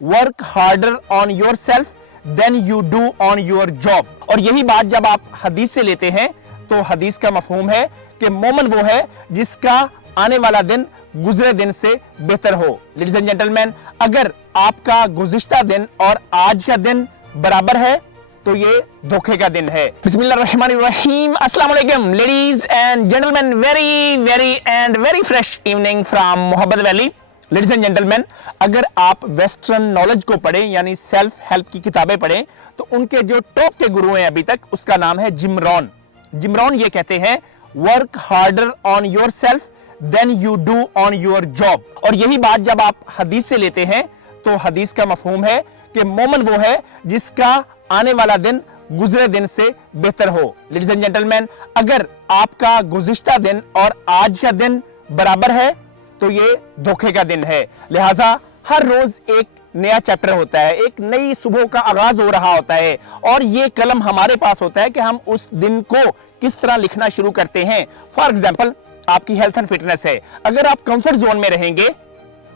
Work harder on yourself than you do on your job. और यही बात जब आप हदीस से लेते हैं तो हदीस का मफहूम है कि मोमिन वो है जिसका आने वाला दिन गुजरे दिन से बेहतर हो। लेडीज एंड जेंटलमैन, अगर आपका गुज़िश्ता दिन और आज का दिन बराबर है तो ये धोखे का दिन है। बिस्मिल्लाहिर्रहमानिर्रहीम, अस्सलाम वालेकुम ladies and gentleman, very fresh evening from मोहब्बत वैली। लेडीज एंड जेंटलमैन, अगर आप वेस्टर्न नॉलेज को पढ़ें यानी सेल्फ हेल्प की किताबें पढ़ें तो उनके जो टॉप के गुरु हैं अभी तक, उसका नाम है जिम रॉन। जिम रॉन ये कहते हैं work harder on yourself than you do on your job. और यही बात जब आप हदीस से लेते हैं तो हदीस का मफहूम है कि मोमिन वो है जिसका आने वाला दिन गुजरे दिन से बेहतर हो। लेडीज एंड जेंटलमैन, अगर आपका गुज़िश्ता दिन और आज का दिन बराबर है तो ये धोखे का दिन है। लिहाजा हर रोज एक नया चैप्टर होता है, एक नई सुबह का आगाज हो रहा होता है और ये कलम हमारे पास होता है कि हम उस दिन को किस तरह लिखना शुरू करते हैं। फॉर एग्जाम्पल, आपकी हेल्थ एंड फिटनेस है। अगर आप कंफर्ट जोन में रहेंगे,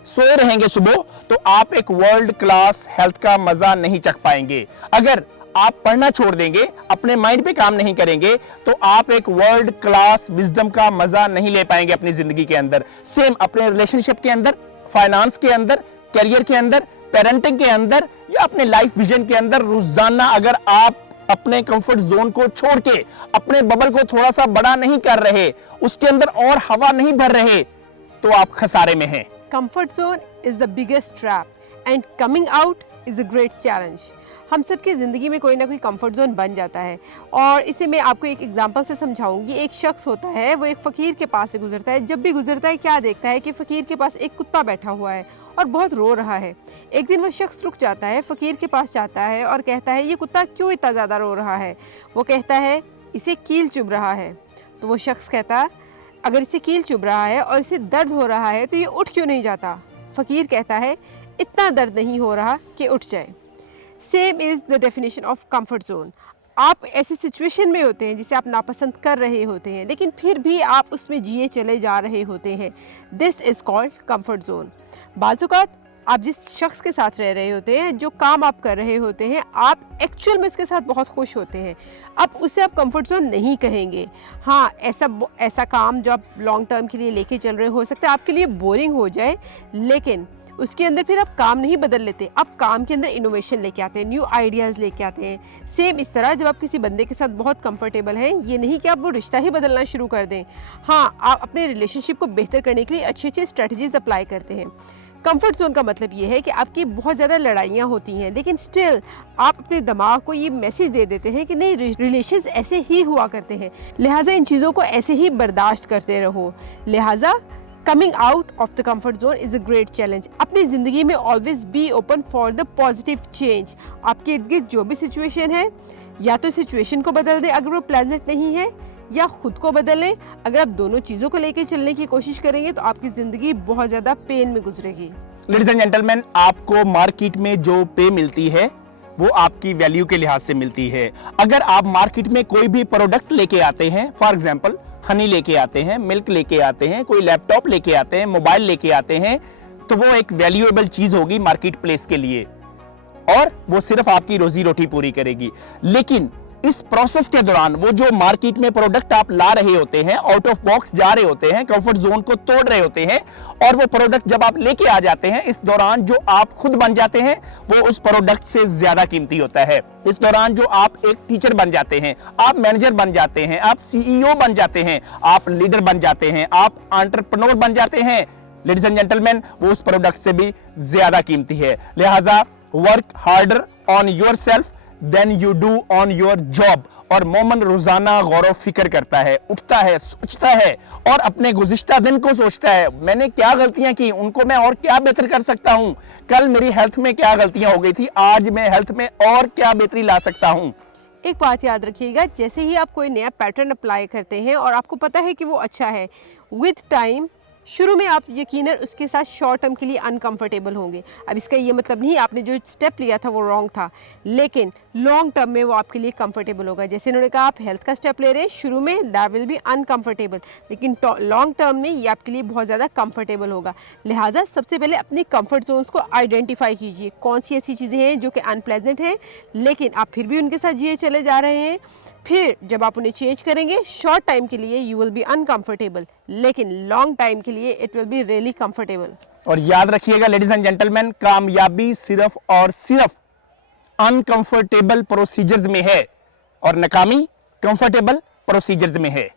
सोए रहेंगे सुबह, तो आप एक वर्ल्ड क्लास हेल्थ का मजा नहीं चख पाएंगे। अगर आप पढ़ना छोड़ देंगे, अपने माइंड पे काम नहीं करेंगे, तो आप एक वर्ल्ड क्लास विजडम का मजा नहीं ले पाएंगे अपनी जिंदगी के अंदर। सेम अपने रिलेशनशिप के अंदर, फाइनेंस के अंदर, करियर के अंदर, पेरेंटिंग के अंदर या अपने लाइफ विजन के अंदर रोजाना अगर आप अपने कंफर्ट जोन को छोड़ के अपने बबल को थोड़ा सा बड़ा नहीं कर रहे, उसके अंदर और हवा नहीं भर रहे, तो आप खसारे में हैं। Comfort zone is the biggest trap and coming out is a great challenge. हम सबकी ज़िंदगी में कोई ना कोई कंफर्ट जोन बन जाता है और इसे मैं आपको एक एग्जांपल से समझाऊंगी। एक शख्स होता है, वो एक फ़कीर के पास से गुजरता है। जब भी गुजरता है क्या देखता है कि फ़कीर के पास एक कुत्ता बैठा हुआ है और बहुत रो रहा है। एक दिन वो शख्स रुक जाता है, फ़कीर के पास जाता है और कहता है ये कुत्ता क्यों इतना ज़्यादा रो रहा है। वो कहता है इसे कील चुभ रहा है। तो वो शख्स कहता है अगर इसे कील चुभ रहा है और इसे दर्द हो रहा है तो ये उठ क्यों नहीं जाता। फ़कीर कहता है इतना दर्द नहीं हो रहा कि उठ जाए। Same is the definition of comfort zone. आप ऐसी सिचुएशन में होते हैं जिसे आप नापसंद कर रहे होते हैं, लेकिन फिर भी आप उसमें जिए चले जा रहे होते हैं। This is called comfort zone. बाज़-औक़ात आप जिस शख्स के साथ रह रहे होते हैं, जो काम आप कर रहे होते हैं, आप एक्चुअल में उसके साथ बहुत खुश होते हैं। अब उसे आप कंफर्ट जोन नहीं कहेंगे। हाँ, ऐसा काम जो आप लॉन्ग टर्म के लिए लेके चल रहे हो सकता है आपके लिए बोरिंग हो जाए, लेकिन उसके अंदर फिर आप काम नहीं बदल लेते, आप काम के अंदर इनोवेशन लेके आते हैं, न्यू आइडियाज़ लेके आते हैं। सेम इस तरह जब आप किसी बंदे के साथ बहुत कंफर्टेबल हैं, ये नहीं कि आप वो रिश्ता ही बदलना शुरू कर दें। हाँ, आप अपने रिलेशनशिप को बेहतर करने के लिए अच्छी अच्छी स्ट्रेटजीज अप्लाई करते हैं। कंफर्ट जोन का मतलब ये है कि आपकी बहुत ज़्यादा लड़ाइयाँ होती हैं, लेकिन स्टिल आप अपने दिमाग को ये मैसेज दे देते हैं कि नहीं, रिलेशंस ऐसे ही हुआ करते हैं, लिहाजा इन चीज़ों को ऐसे ही बर्दाश्त करते रहो। लिहाजा coming out of the comfort zone is a great challenge. अपनी ज़िंदगी में always be open for the positive change. आपके इर्द गिर्द जो भी सिचुएशन है, या तो सिचुएशन को बदल दें अगर वो प्लेजेंट नहीं है, या खुद को बदलें। अगर आप दोनों चीज़ों को लेकर चलने की कोशिश करेंगे तो आपकी ज़िंदगी बहुत ज़्यादा पेन में गुजरेगी। लेडीज एंड जेंटलमैन, आपको मार्केट में जो पे मिलती है वो आपकी वैल्यू के लिहाज से मिलती है। अगर आप मार्केट में कोई भी प्रोडक्ट लेके आते हैं, फॉर एग्जांपल हनी लेके आते हैं, मिल्क लेके आते हैं, कोई लैपटॉप लेके आते हैं, मोबाइल लेके आते हैं, तो वो एक वैल्यूएबल चीज होगी मार्केट प्लेस के लिए और वो सिर्फ आपकी रोजी रोटी पूरी करेगी। लेकिन इस प्रोसेस के दौरान वो जो मार्केट में प्रोडक्ट आप ला रहे होते हैं, आउट ऑफ बॉक्स जा रहे होते हैं, कंफर्ट जोन को तोड़ रहे होते हैं, और वो प्रोडक्ट जब आप लेके आ जाते हैं, इस दौरान जो आप खुद बन जाते हैं वो उस प्रोडक्ट से ज्यादा कीमती होता है। इस दौरान जो आप एक टीचर बन जाते हैं, आप मैनेजर बन जाते हैं, आप सीईओ बन जाते हैं, आप लीडर बन जाते हैं, आप एंटरप्रेन्योर बन जाते हैं, लेडीज एंड जेंटलमैन, वो उस प्रोडक्ट से भी ज्यादा कीमती है। लिहाजा work harder on yourself than you do on your job. और मोमिन रोजाना गौर व फिक्र करता है, उठता है, सोचता है और अपने गुज़िश्ता दिन को सोचता है, मैंने क्या गलतियां की, उनको मैं और क्या बेहतर कर सकता हूं, कल मेरी हेल्थ में क्या गलतियां हो गई थी, आज मैं हेल्थ में और क्या बेहतरी ला सकता हूं। एक बात याद रखिएगा, जैसे ही आप कोई नया पैटर्न अप्लाई करते हैं और आपको पता है कि वो अच्छा है, विद टाइम शुरू में आप यकीनन उसके साथ शॉर्ट टर्म के लिए अनकंफर्टेबल होंगे। अब इसका ये मतलब नहीं आपने जो स्टेप लिया था वो रॉन्ग था, लेकिन लॉन्ग टर्म में वो आपके लिए कंफर्टेबल होगा। जैसे उन्होंने कहा आप हेल्थ का स्टेप ले रहे हैं, शुरू में दैट विल बी अनकंफर्टेबल, लेकिन लॉन्ग टर्म में ये आपके लिए बहुत ज़्यादा कंफर्टेबल होगा। लिहाजा सबसे पहले अपनी कंफर्ट जोन्स को आइडेंटिफाई कीजिए, कौन सी ऐसी चीज़ें हैं जो कि अनप्लेजेंट हैं लेकिन आप फिर भी उनके साथ जिए चले जा रहे हैं। फिर जब आप उन्हें चेंज करेंगे, शॉर्ट टाइम के लिए यू विल बी अनकंफर्टेबल, लेकिन लॉन्ग टाइम के लिए it will be really comfortable. और याद रखिएगा लेडीज एंड जेंटलमैन, कामयाबी सिर्फ और सिर्फ अनकंफर्टेबल प्रोसीजर्स में है और नाकामी कंफर्टेबल प्रोसीजर्स में है।